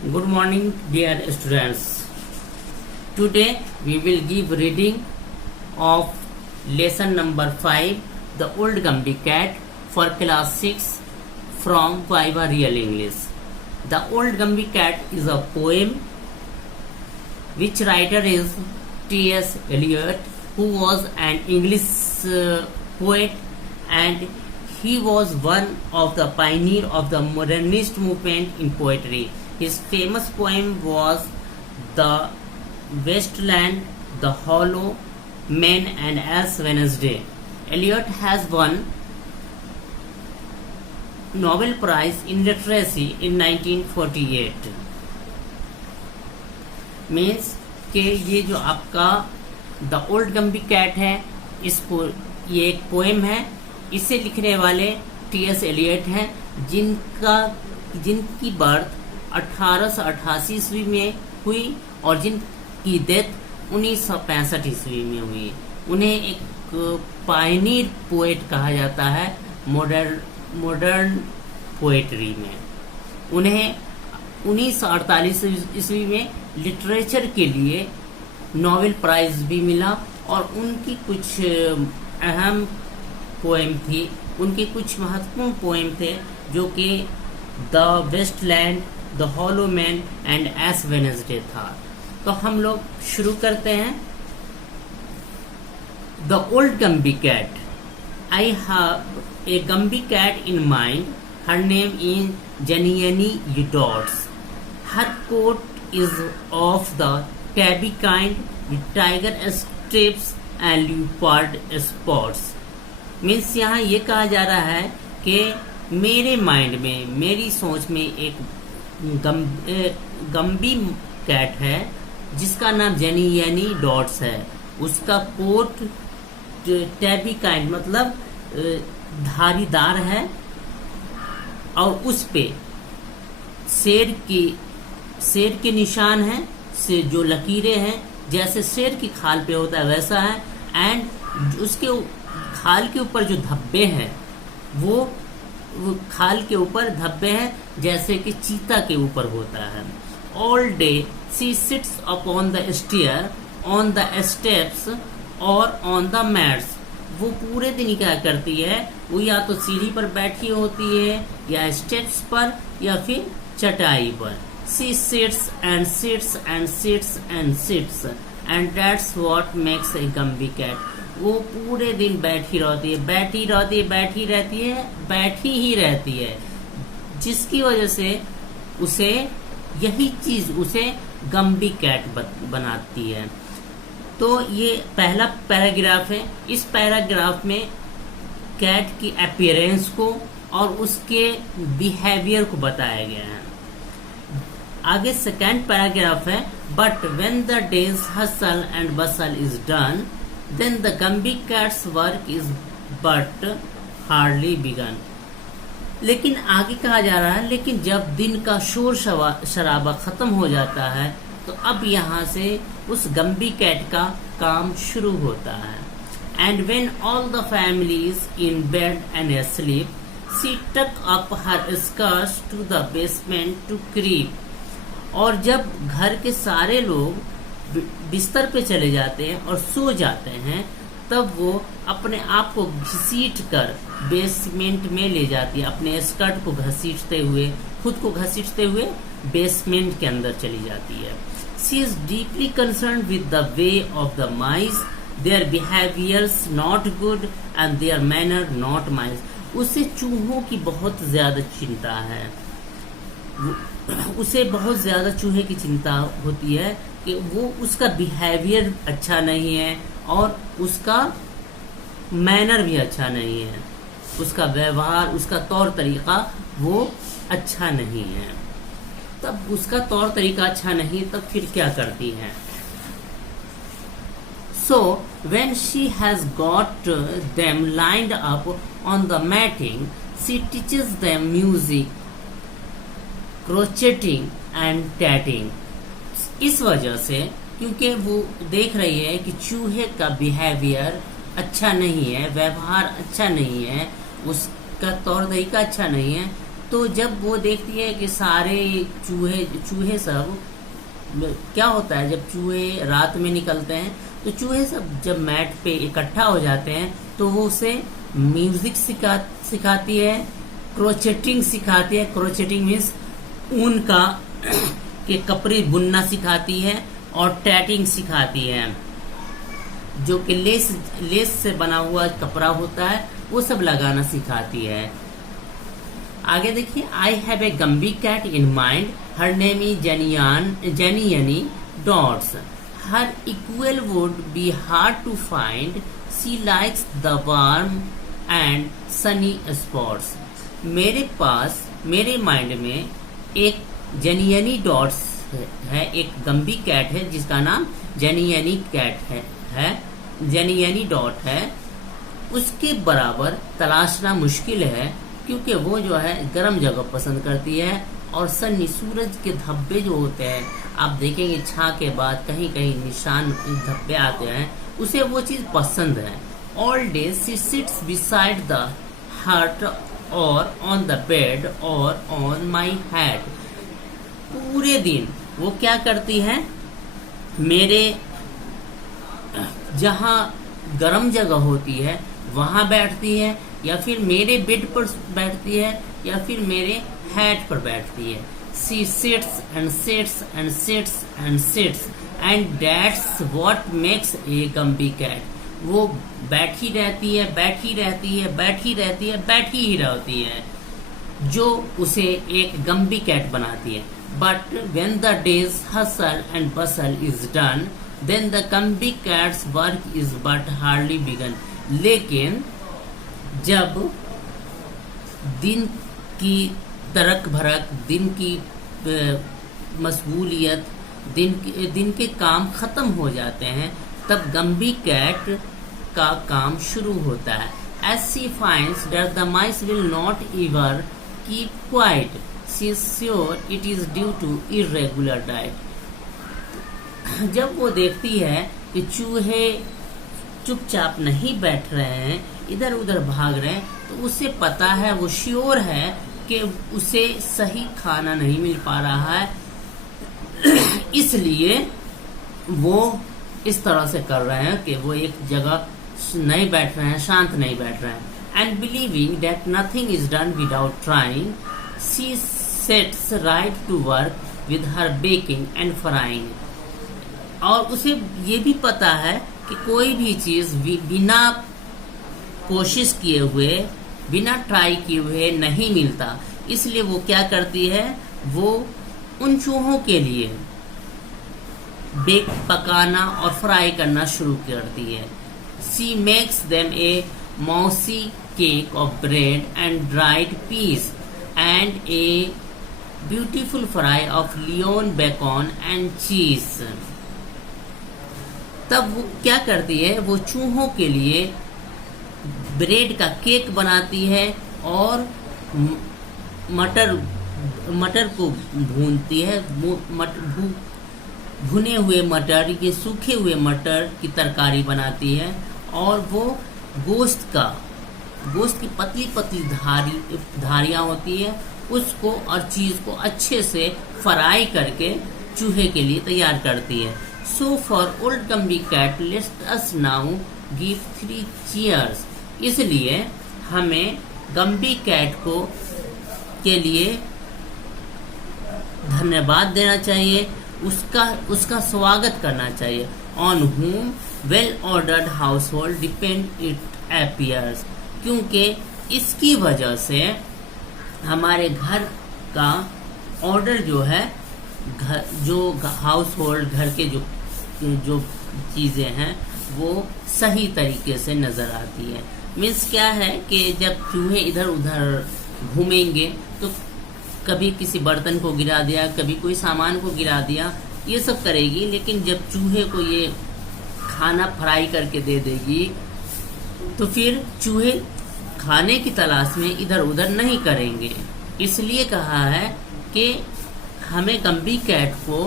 Good morning, dear students. Today we will give reading of lesson number 5, The Old Gumby Cat, for class 6 from Viva Real English. The Old Gumby Cat is a poem which writer is T.S. Eliot, who was an English poet, and he was one of the pioneer of the modernist movement in poetry. His famous poem was The Wasteland, The Hollow Man, and Ash Wednesday. Eliot has won Nobel Prize in Literacy in 1948. Means कि ये जो आपका the old गम्बी cat है, इसको ये एक poem है. इसे लिखने वाले टी.एस. एलियट हैं, जिनकी बर्थ 1888 ईस्वी में हुई और जिनकी डेथ 1965 ईस्वी में हुई. उन्हें एक पायनियर पोएट कहा जाता है मॉडर्न पोएट्री में. उन्हें 1948 ईस्वी में लिटरेचर के लिए नोबेल प्राइज भी मिला और उनकी कुछ अहम पोएम थी, उनके कुछ महत्वपूर्ण पोएम थे जो कि the Westland, the hollow man and ash Wednesday था. तो हम लोग शुरू करते हैं. The old गम्बी cat. I have a गम्बी cat in mind. Her name is जेनियनी यूडॉट्स. Her coat is of the tabby kind with tiger stripes and leopard spots. Means यहाँ ये कहा जा रहा है कि मेरे माइंड में, मेरी सोच में एक गम्बी कैट है जिसका नाम जेनियनी डॉट्स है. उसका कोट टैबी काइंड मतलब धारीदार है और उस पे शेर के निशान हैं, से जो लकीरें हैं जैसे शेर की खाल पे होता है वैसा है. एंड उसके खाल के ऊपर जो धब्बे हैं वो खाल के ऊपर धब्बे हैं जैसे कि चीता के ऊपर होता है. All day she sits upon the stair, on the steps और ऑन द मैट्स. वो पूरे दिन क्या करती है, वो या तो सीढ़ी पर बैठी होती है या स्टेप्स पर या फिर चटाई पर. She sits and sits and sits and sits and that's what makes a Gumby cat. वो पूरे दिन बैठी रहती है, बैठी ही रहती है, जिसकी वजह से उसे यही चीज उसे गम्बी कैट बनाती है. तो ये पहला पैराग्राफ है. इस पैराग्राफ में कैट की अपीयरेंस को और उसके बिहेवियर को बताया गया है. आगे सेकेंड पैराग्राफ है. But when the days hustle and Bansal is done, then the गम्बी cats work is but hardly begin. लेकिन आगे कहा जा रहा है, लेकिन जब दिन का शोर शराबा खत्म हो जाता है तो अब यहाँ से उस गम्बी कैट का काम शुरू होता है. And when all the family is in bed and asleep, she tuck up her skirts to the basement to creep. और जब घर के सारे लोग बिस्तर पे चले जाते हैं और सो जाते हैं, तब वो अपने आप को घसीट कर बेसमेंट में ले जाती है. अपने स्कर्ट को घसीटते हुए, खुद को घसीटते हुए बेसमेंट के अंदर चली जाती है. She is deeply concern with the way of the mice, there behaviours not good and there manner not माइस. उसे चूहों की बहुत ज्यादा चिंता है. उसे बहुत ज्यादा चूहे की चिंता होती है कि वो उसका बिहेवियर अच्छा नहीं है और उसका मैनर भी अच्छा नहीं है, उसका व्यवहार, उसका तौर तरीका वो अच्छा नहीं है. तब उसका तौर तरीका अच्छा नहीं, तब फिर क्या करती है. So when she has got them lined up on the matting, she teaches them music, क्रोचेटिंग and tatting. इस वजह से, क्योंकि वो देख रही है कि चूहे का बिहेवियर अच्छा नहीं है, व्यवहार अच्छा नहीं है, उसका तौर तरीका अच्छा नहीं है, तो जब वो देखती है कि सारे चूहे सब, क्या होता है जब चूहे रात में निकलते हैं तो चूहे सब जब मैट पे इकट्ठा हो जाते हैं तो वो उसे म्यूजिक सिखाती है, क्रोचेटिंग सिखाती है। क्रोचेटिंग मीन्स ऊन का के कपड़े बुनना सिखाती है, और टैटिंग सिखाती है, जो कि लेस से बना हुआ कपड़ा होता है वो सब लगाना सिखाती है। आगे देखिए, I have a गम्बी cat in mind, her name is जेनियनी dots, her equal would be hard to find, she likes the warm and Sunny spots. मेरे माइंड में एक जेनियनी डॉट्स है, एक गम्बी कैट है जिसका नाम जेनियनी कैट है, जेनियनी डॉट है। उसके बराबर तलाशना मुश्किल है क्योंकि वो जो है गर्म जगह पसंद करती है, और सन्नी सूरज के धब्बे जो होते हैं, आप देखेंगे छा के बाद कहीं कहीं निशान धब्बे आते हैं, उसे वो चीज पसंद है। All day she sits beside the hearth और ऑन द बेड और ऑन माई हेड। पूरे दिन वो क्या करती है, मेरे जहाँ गर्म जगह होती है वहां बैठती है, या फिर मेरे बेड पर बैठती है, या फिर मेरे हेड पर बैठती है। She sits and sits and sits and sits and that's what makes a Gumby cat. वो बैठी रहती है, बैठी रहती है, बैठी रहती है, बैठी ही रहती है, जो उसे एक गम्बी कैट बनाती है। But when the day's hustle and bustle is done, then the Gumby cat's work is but hardly begun. लेकिन जब दिन की तड़क भड़क, दिन की मशगूलियत, दिन के काम खत्म हो जाते हैं, तब गम्बी कैट का काम शुरू होता है। As she finds that the mice will not ever keep quiet, she is sure it is due to irregular diet. जब वो देखती है कि चूहे चुपचाप नहीं बैठ रहे हैं, इधर उधर भाग रहे हैं, तो उसे पता है, वो श्योर है कि उसे सही खाना नहीं मिल पा रहा है, इसलिए वो इस तरह से कर रहे हैं कि वो एक जगह नहीं बैठ रहे हैं, शांत नहीं बैठ रहे हैं। And believing that nothing is done without trying, she sets right to work with her baking and frying. और उसे ये भी पता है कि कोई भी चीज बिना कोशिश किए हुए, बिना ट्राई किए हुए नहीं मिलता, इसलिए वो क्या करती है, वो उन चूहों के लिए बेक पकाना और फ्राई करना शुरू करती है। She makes them a mossy cake of bread and dried peas and a beautiful fry of lean bacon and cheese. तब वो क्या करती है, वो चूहों के लिए ब्रेड का केक बनाती है और मटर को भूनती है, भुने हुए मटर, ये सूखे हुए मटर की तरकारी बनाती है, और वो गोश्त की पतली पतली धारियां होती है, उसको और चीज को अच्छे से फ्राई करके चूहे के लिए तैयार करती है। So for old गम्बी cat let's us now give 3 cheers। इसलिए हमें गम्बी कैट को के लिए धन्यवाद देना चाहिए, उसका स्वागत करना चाहिए। On whom well ordered house hold depend it appears, क्योंकि इसकी वजह से हमारे घर का ऑर्डर जो है, जो हाउस होल्ड, घर के जो चीजें हैं वो सही तरीके से नजर आती है। मीन्स क्या है कि जब चूहे इधर उधर घूमेंगे तो कभी किसी बर्तन को गिरा दिया, कभी कोई सामान को गिरा दिया, ये सब करेगी, लेकिन जब चूहे को ये खाना फ्राई करके दे देगी तो फिर चूहे खाने की तलाश में इधर उधर नहीं करेंगे। इसलिए कहा है कि हमें गम्बी कैट को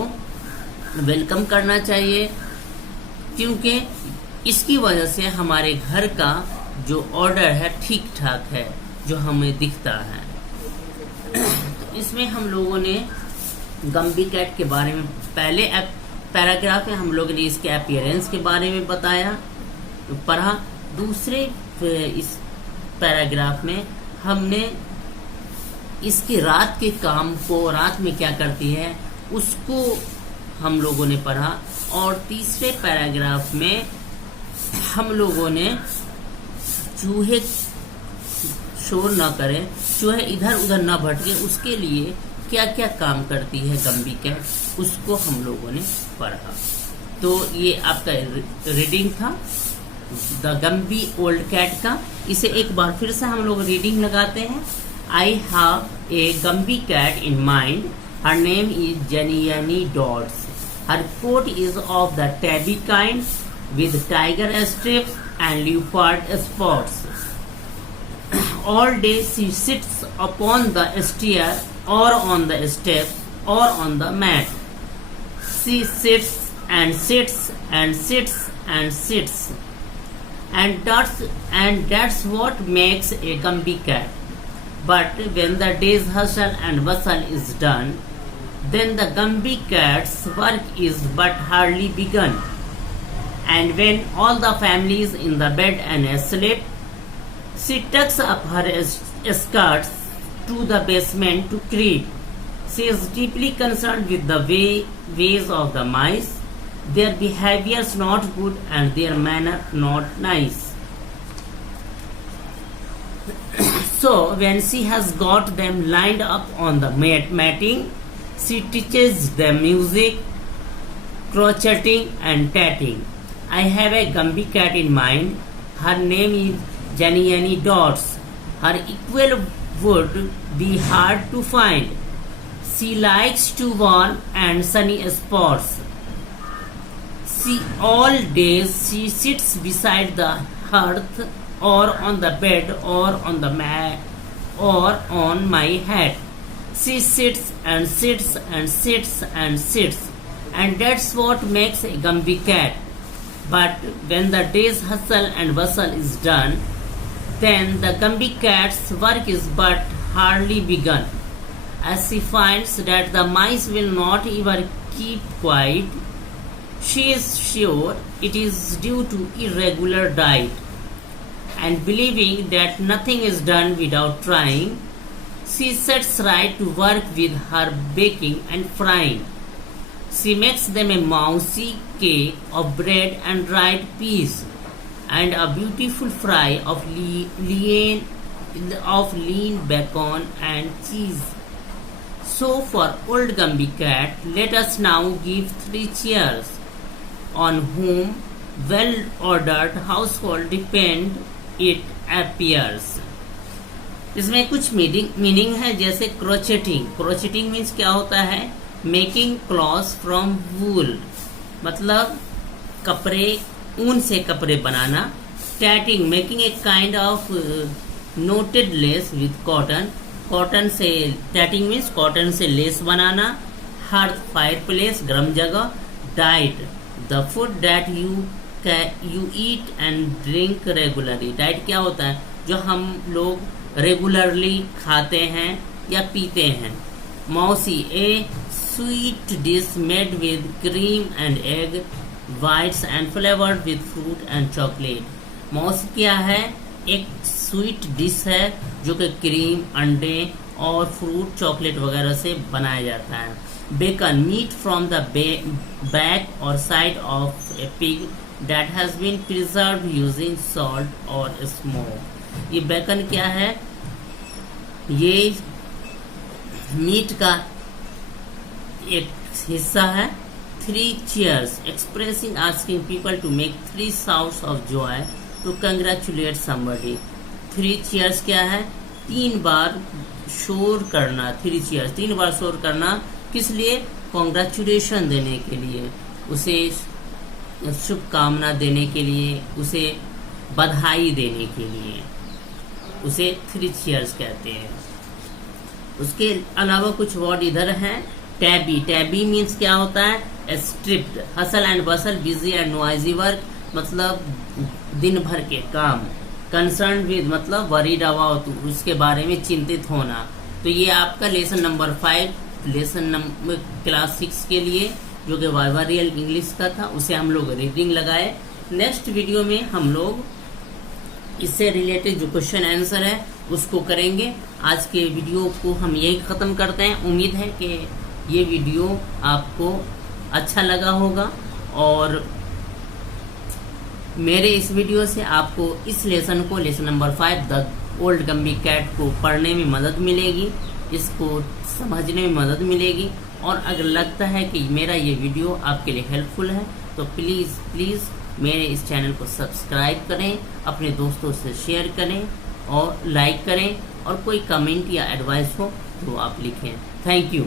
वेलकम करना चाहिए, क्योंकि इसकी वजह से हमारे घर का जो ऑर्डर है ठीक ठाक है, जो हमें दिखता है। इसमें हम लोगों ने गम्बी कैट के बारे में पहले पैराग्राफ में हम लोगों ने इसके अपीयरेंस के बारे में बताया, पढ़ा। दूसरे इस पैराग्राफ में हमने इसकी रात के काम को, रात में क्या करती है उसको हम लोगों ने पढ़ा। और तीसरे पैराग्राफ में हम लोगों ने चूहे शोर न करें, चूहे इधर उधर न भटके, उसके लिए क्या क्या काम करती है गम्बी कैट, उसको हम लोगों ने पढ़ा। तो ये आपका रीडिंग था द गम्बी ओल्ड कैट का। इसे एक बार फिर से हम लोग रीडिंग लगाते हैं। I have a गम्बी cat in mind, her name is जेनियानी dots, her coat is of the tabby kind with tiger stripes and leopard spots. All day she sits upon the stair or on the steps or on the mat. She sits and sits and sits and sits, and that's what makes a Gumby cat. But when the day's hustle and bustle is done, then the Gumby cat's work is but hardly begun. And when all the family is in the bed and asleep, she tucks up her skirts to the basement to creep. She is deeply concerned with the ways of the mice, their behaviors not good and their manner not nice. So when she has got them lined up on the matting, she teaches them music, crocheting and tatting. I have a Gumby cat in mind. Her name is Jenny Dots. Her equal would be hard to find. She likes to warm and sunny spots. All days she sits beside the hearth or on the bed or on the mat or on my head. She sits and sits and sits and sits, and that's what makes a Gumby cat. But when the day's hustle and bustle is done, then the Gumby cat's work is but hardly begun. As she finds that the mice will not ever keep quiet, she is sure it is due to irregular diet. And believing that nothing is done without trying, she sets right to work with her baking and frying. She makes them a mousy cake of bread and dried peas, and a beautiful fry of lean bacon and cheese. So for old Gumby cat, let us now give 3 cheers, on whom well-ordered household depend, it appears. इसमें कुछ meaning है, जैसे क्रोचेटिंग means क्या होता है, making clothes from वूल, मतलब कपड़े, ऊन से कपड़े बनाना। Tatting, making a kind of noted less with cotton से, टैटिंग मीन्स कॉटन से लेस बनाना। हार्थ, फायर प्लेस, गर्म जगह। Diet, the food that you eat and drink regularly. Diet क्या होता है, जो हम लोग रेगुलरली खाते हैं या पीते हैं। मौसी, ए sweet dish made with cream and egg whites and flavored with fruit and chocolate. मौसी क्या है, एक स्वीट डिश है जो कि क्रीम, अंडे और फ्रूट, चॉकलेट वगैरह से बनाया जाता है। Bacon, meet from the back और side of A pig that has been preserve using salt और स्मोक। ये बेकन क्या है, ये मीट का एक हिस्सा है। 3 cheers, expressing asking people to make 3 shouts of joy to congratulate somebody. 3 cheers क्या है, 3 बार शोर करना। 3 cheers, 3 बार शोर करना, किस लिए, कॉन्ग्रेचुलेशन देने के लिए, उसे शुभकामना देने के लिए, उसे बधाई देने के लिए, उसे 3 cheers कहते हैं। उसके अलावा कुछ वर्ड इधर हैं। टैबी मीन्स क्या होता है, stripped. Hustle and bustle, busy and noisy work, मतलब दिन भर के काम। कंसर्न विद मतलब वरीड अबाउट, उसके बारे में चिंतित होना। तो ये आपका lesson number 5 lesson number class 6 के लिए जो कि वाइवा रियल इंग्लिश का था, उसे हम लोग रीडिंग लगाए। नेक्स्ट वीडियो में हम लोग इससे रिलेटेड जो क्वेश्चन आंसर है उसको करेंगे। आज के वीडियो को हम यही खत्म करते हैं। उम्मीद है कि ये वीडियो आपको अच्छा लगा होगा और मेरे इस वीडियो से आपको इस लेसन को, lesson number 5 the old गम्बी cat को पढ़ने में मदद मिलेगी, इसको समझने में मदद मिलेगी। और अगर लगता है कि मेरा ये वीडियो आपके लिए हेल्पफुल है तो प्लीज़ मेरे इस चैनल को सब्सक्राइब करें, अपने दोस्तों से शेयर करें और लाइक करें, और कोई कमेंट या एडवाइस हो तो आप लिखें। Thank you.